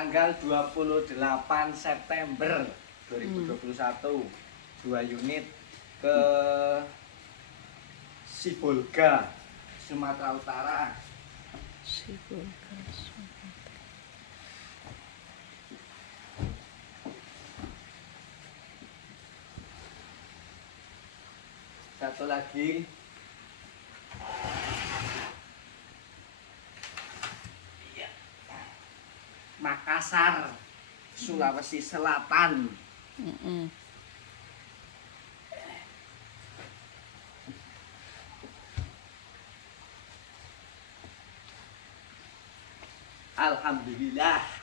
tanggal 28 September 2021 2 unit ke Sibolga, Sumatera Utara. Sibolga, Sumatera. Satu lagi Makassar, Sulawesi Selatan. Alhamdulillah.